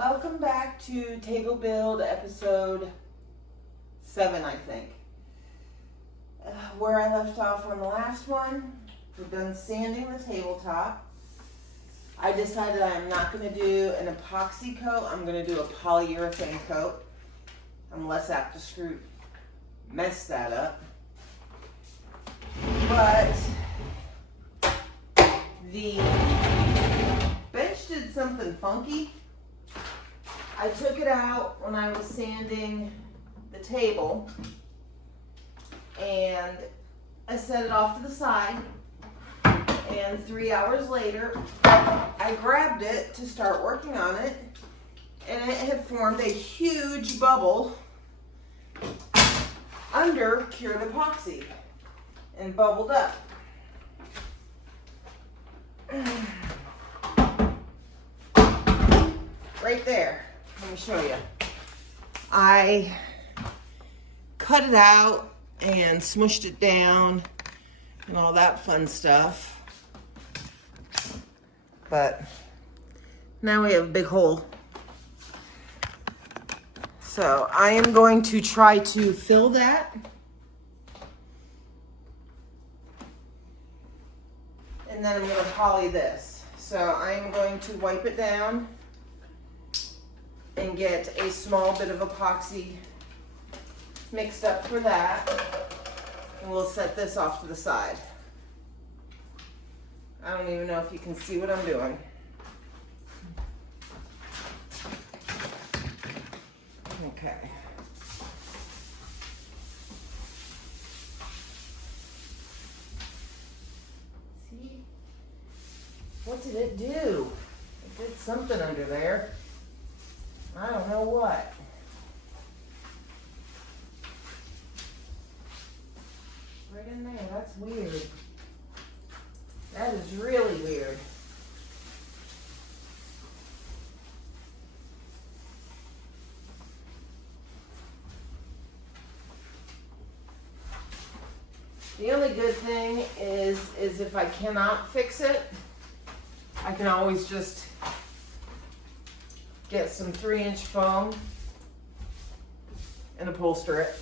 Welcome back to Table Build episode 7, I think. Where I left off on the last one, we're done sanding the tabletop. I decided I'm not going to do an epoxy coat, I'm going to do a polyurethane coat. I'm less apt to mess that up. But the bench did something funky. I took it out when I was sanding the table and I set it off to the side, and 3 hours later I grabbed it to start working on it, and it had formed a huge bubble under cured epoxy and bubbled up. Right there. Let me show you. I cut it out and smushed it down and all that fun stuff. But now we have a big hole. So I am going to try to fill that. And then I'm going to poly this. So I am going to wipe it down and get a small bit of epoxy mixed up for that. And we'll set this off to the side. I don't even know if you can see what I'm doing. Okay. See? What did it do? It did something under there. I don't know what. Right in there, that's weird. That is really weird. The only good thing is if I cannot fix it, I can always just get some 3-inch foam and upholster it.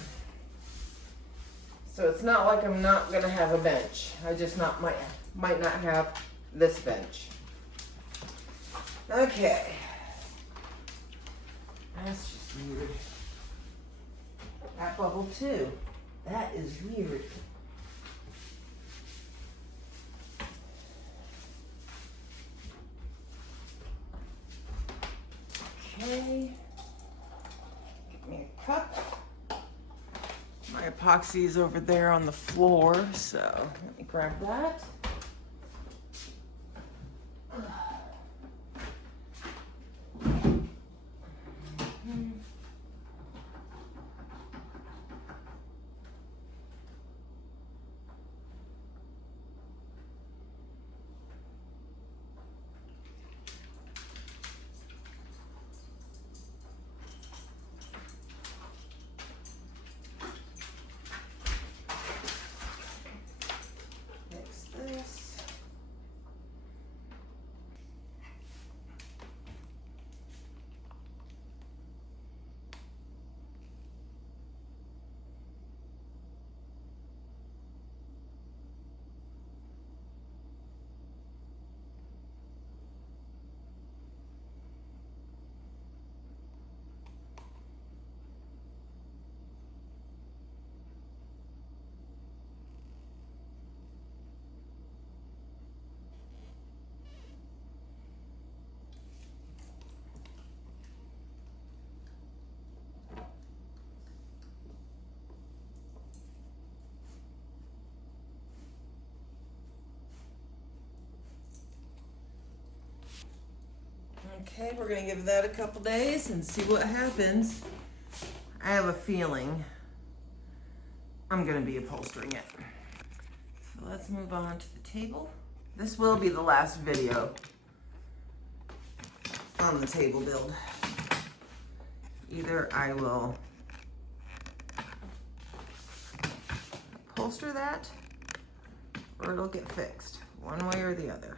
So it's not like I'm not gonna have a bench. I just might not have this bench. Okay. That's just weird. That bubble too. That is weird. Okay, get me a cup. My epoxy is over there on the floor, so let me grab that. Okay, we're gonna give that a couple days and see what happens. I have a feeling I'm gonna be upholstering it. So let's move on to the table. This will be the last video on the table build. Either I will upholster that or it'll get fixed, one way or the other.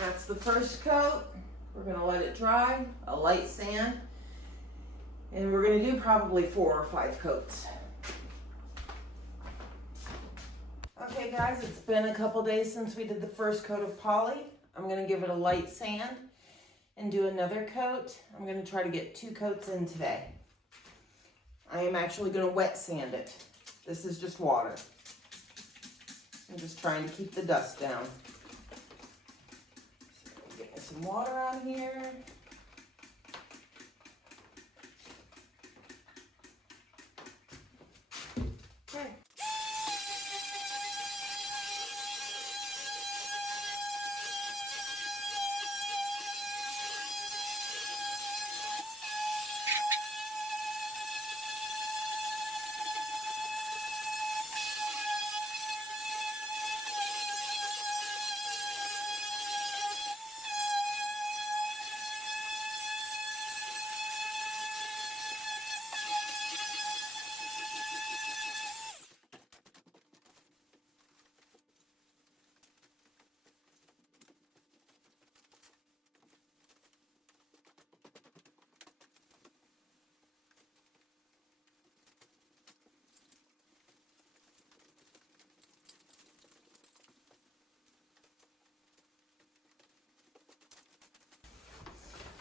That's the first coat. We're gonna let it dry, a light sand, and we're gonna do probably 4 or 5 coats. Okay guys, it's been a couple days since we did the first coat of poly. I'm gonna give it a light sand and do another coat. I'm gonna try to get 2 coats in today. I am actually gonna wet sand it. This is just water. I'm just trying to keep the dust down. So get me some water on here. Okay.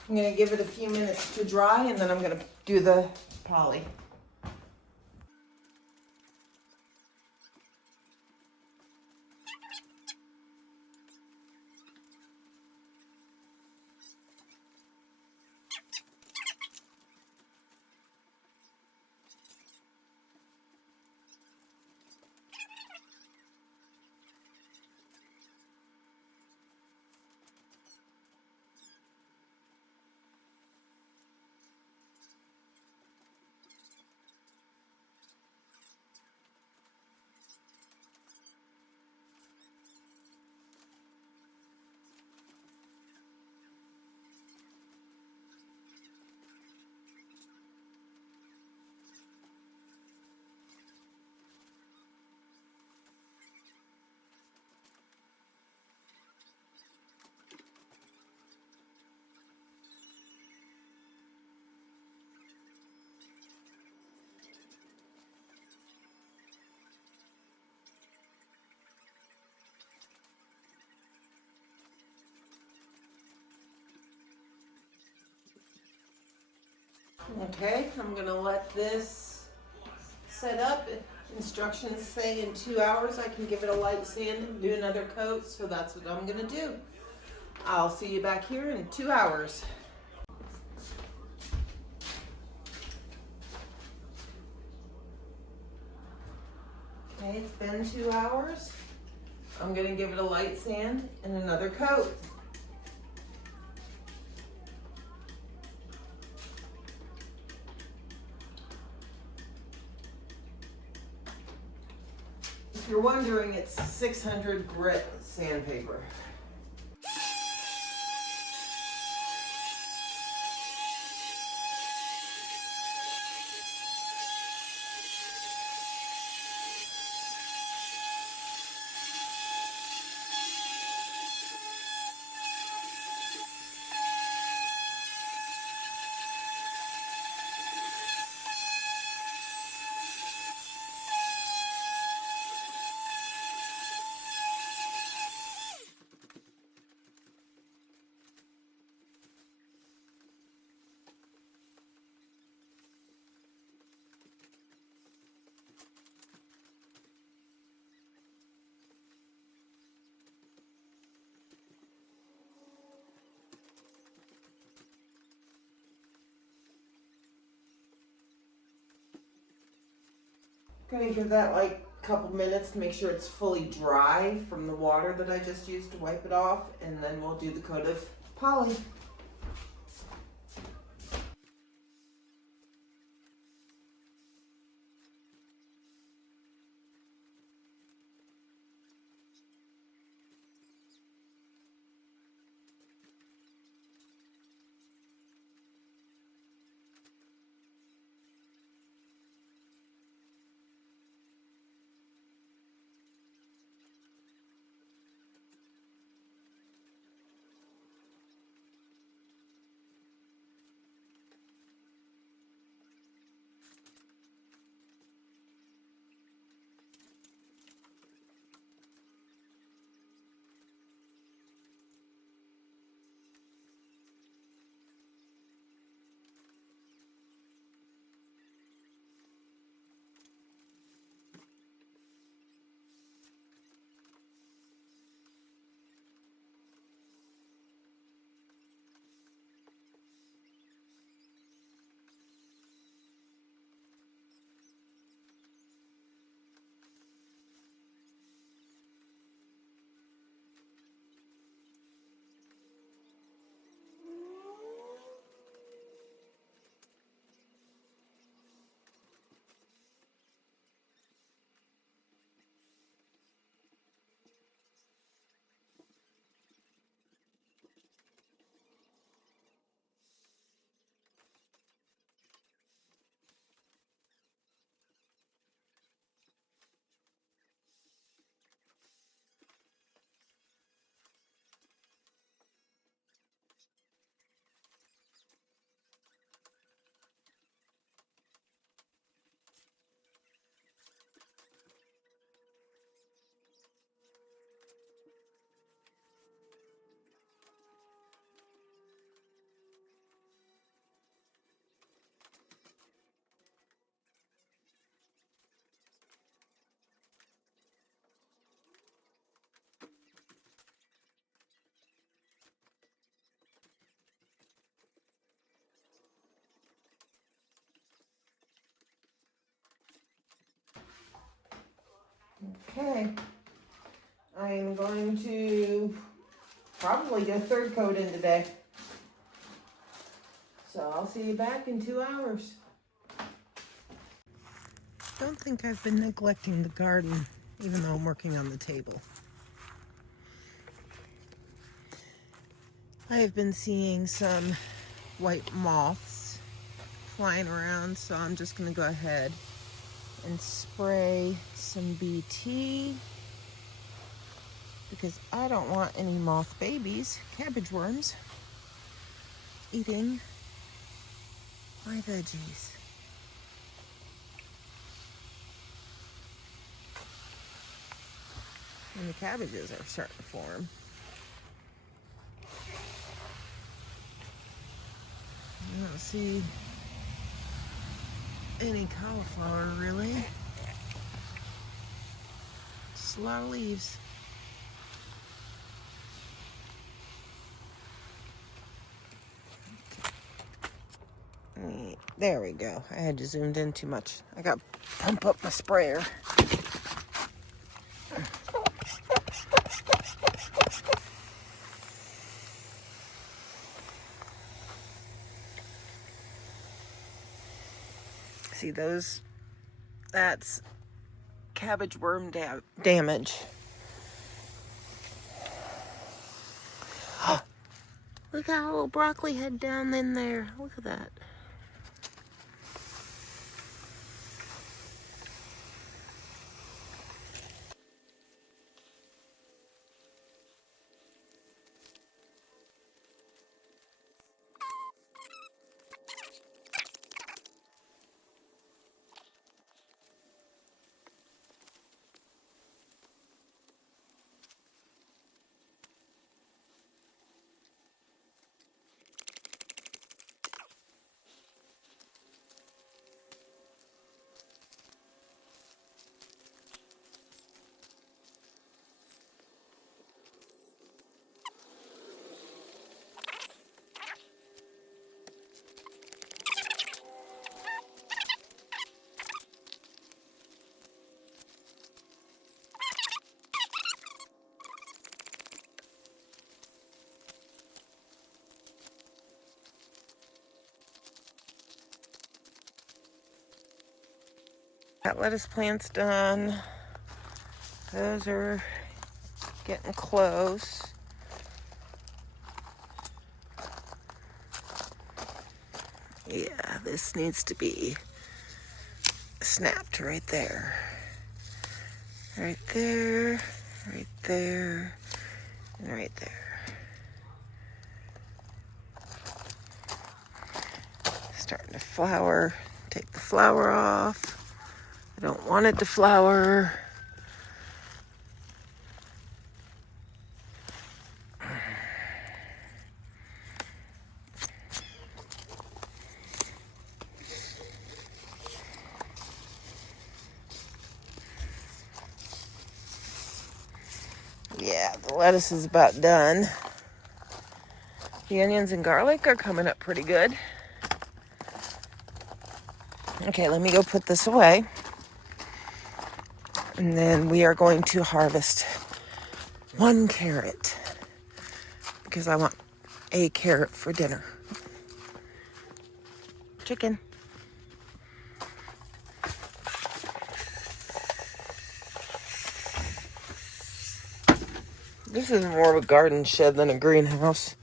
I'm gonna give it a few minutes to dry and then I'm gonna do the poly. Okay, I'm gonna let this set up. Instructions say in 2 hours I can give it a light sand and do another coat, so that's what I'm gonna do. I'll see you back here in 2 hours. Okay, it's been 2 hours. I'm gonna give it a light sand and another coat. If you're wondering, it's 600 grit sandpaper. Gonna give that like a couple minutes to make sure it's fully dry from the water that I just used to wipe it off, and then we'll do the coat of poly. Okay. I am going to probably get a third coat in today. So I'll see you back in 2 hours. Don't think I've been neglecting the garden, even though I'm working on the table. I have been seeing some white moths flying around, so I'm just going to go ahead and spray some BT because I don't want any moth babies, cabbage worms, eating my veggies. And the cabbages are starting to form. I don't see any cauliflower really. Just a lot of leaves. There we go. I had to zoomed in too much. I got to pump up my sprayer. See those? That's cabbage worm damage. Look at how little broccoli head down in there. Look at that. That lettuce plant's done. Those are getting close. Yeah, this needs to be snapped right there. Right there, right there, and right there. Starting to flower. Take the flower off. I don't want it to flower. Yeah, the lettuce is about done. The onions and garlic are coming up pretty good. Okay, let me go put this away. And then we are going to harvest 1 carrot because I want a carrot for dinner. Chicken. This is more of a garden shed than a greenhouse.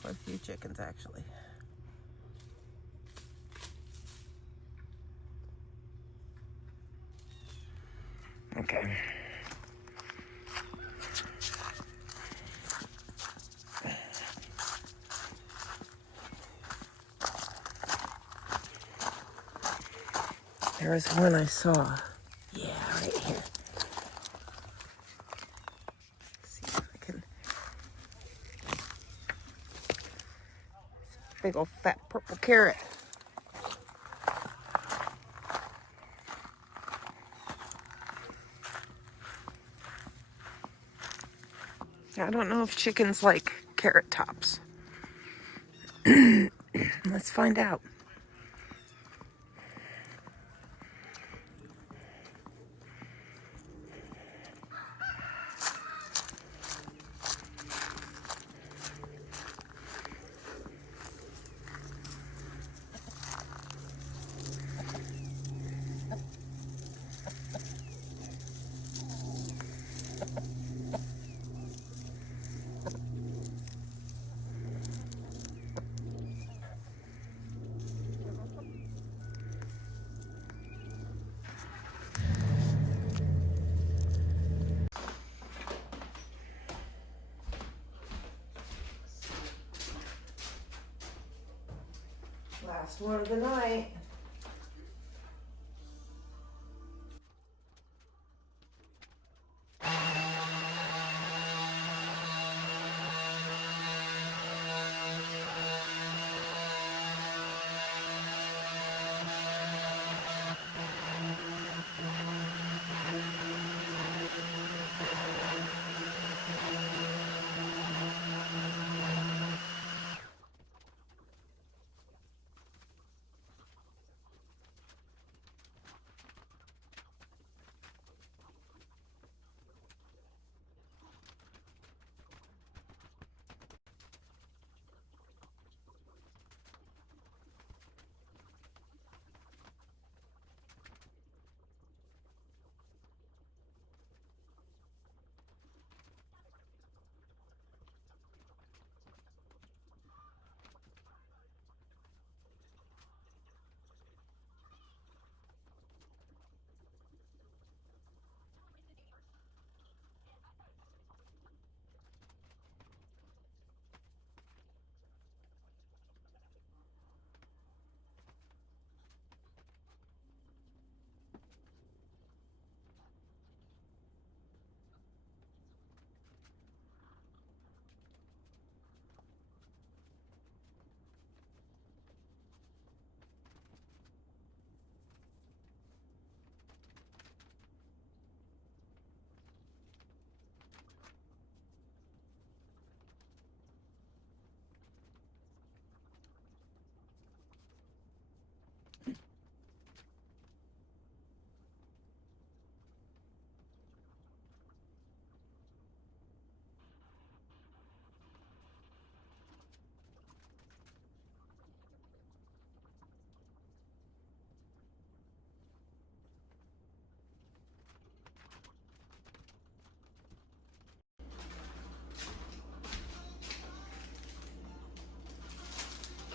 Quite a few chickens, actually. Okay. There was one I saw. Yeah, right here. Let's see if I can. Big old fat purple carrot. I don't know if chickens like carrot tops. Let's find out. Last one of the night.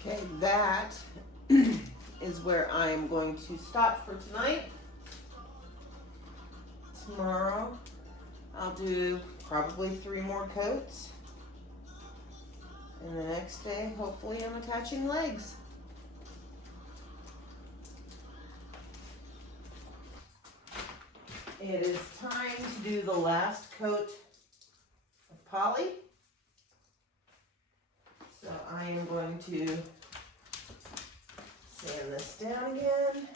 Okay, that is where I'm going to stop for tonight. Tomorrow, I'll do probably 3 more coats. And the next day, hopefully I'm attaching legs. It is time to do the last coat of poly. So I am going to sand this down again.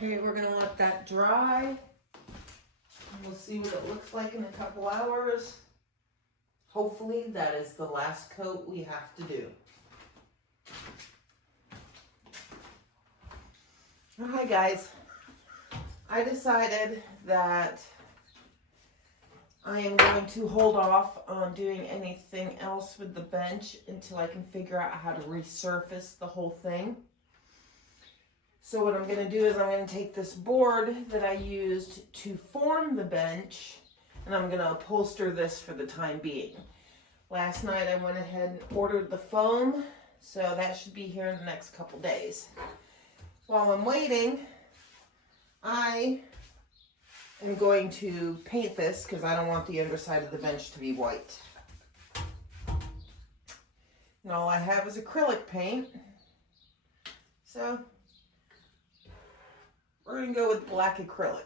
Okay, we're gonna let that dry. We'll see what it looks like in a couple hours. Hopefully that is the last coat we have to do. Hi guys, I decided that I am going to hold off on doing anything else with the bench until I can figure out how to resurface the whole thing. So what I'm going to do is I'm going to take this board that I used to form the bench and I'm going to upholster this for the time being. Last night I went ahead and ordered the foam, so that should be here in the next couple days. While I'm waiting, I am going to paint this because I don't want the underside of the bench to be white. And all I have is acrylic paint, so we're going to go with black acrylic.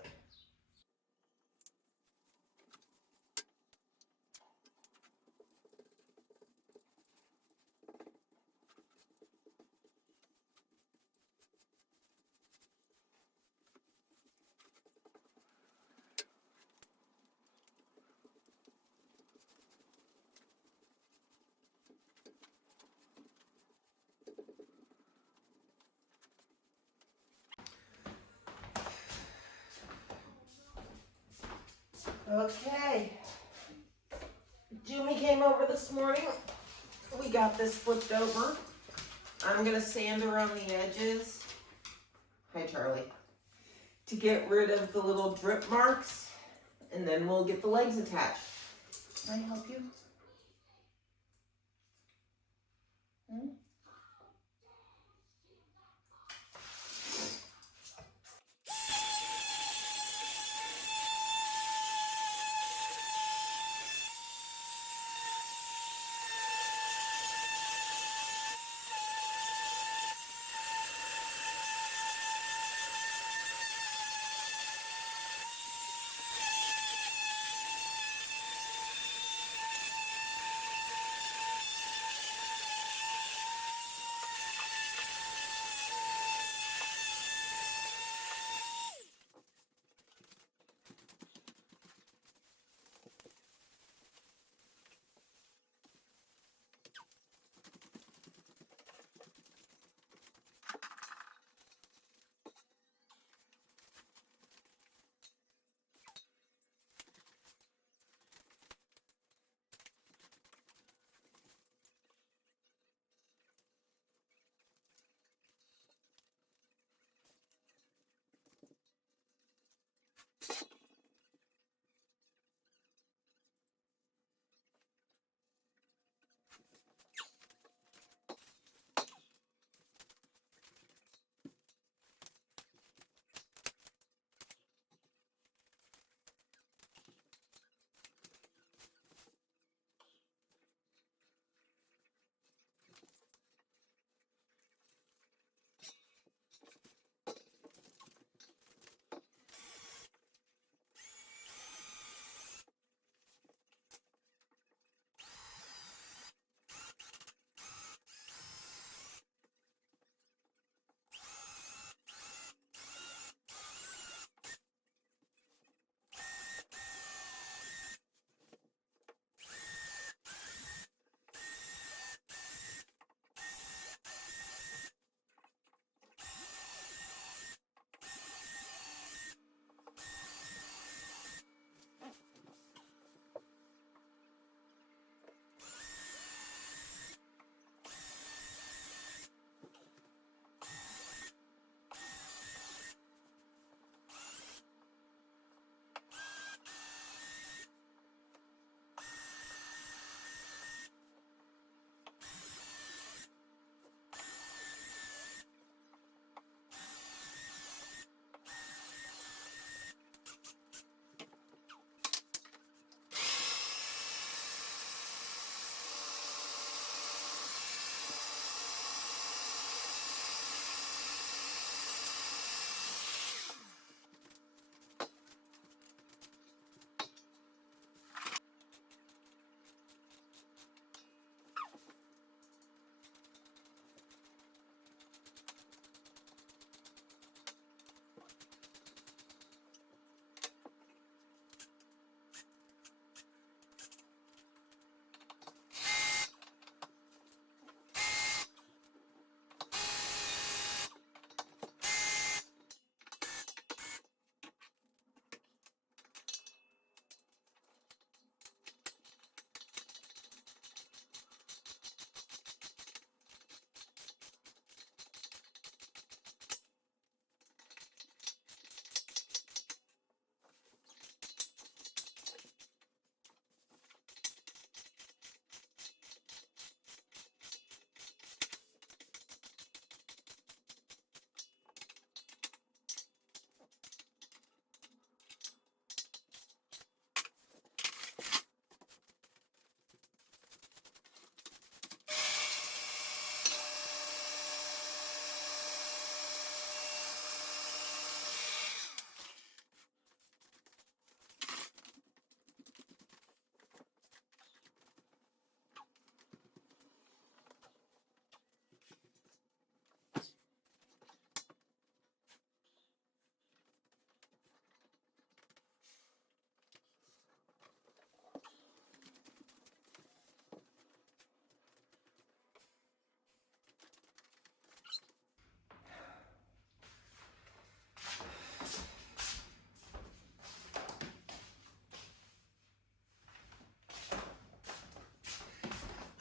Okay, Jimmy came over this morning. We got this flipped over. I'm going to sand around the edges. Hi, Charlie. To get rid of the little drip marks, and then we'll get the legs attached. Can I help you? Hmm?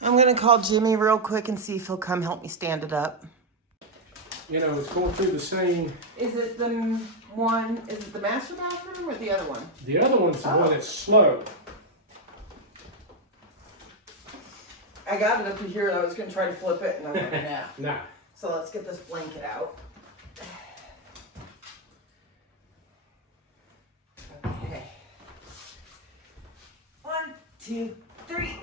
I'm gonna call Jimmy real quick and see if he'll come help me stand it up. You know, it's going through the same. Is it the master bathroom or the other one? The other one's the one that's slow. I got it up to here and I was gonna try to flip it and I was like, nah. Nah. So let's get this blanket out. Okay. 1, 2, 3.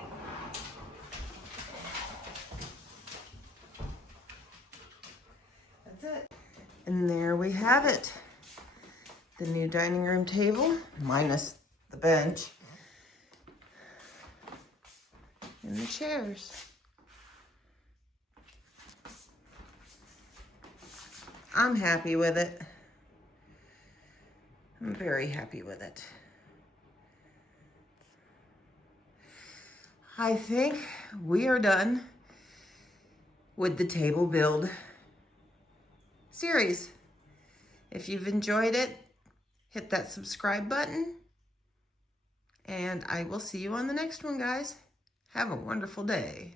That's it. And there we have it. The new dining room table, minus the bench. And the chairs. I'm happy with it. I'm very happy with it. I think we are done with the table build series. If you've enjoyed it, hit that subscribe button. And I will see you on the next one, guys. Have a wonderful day.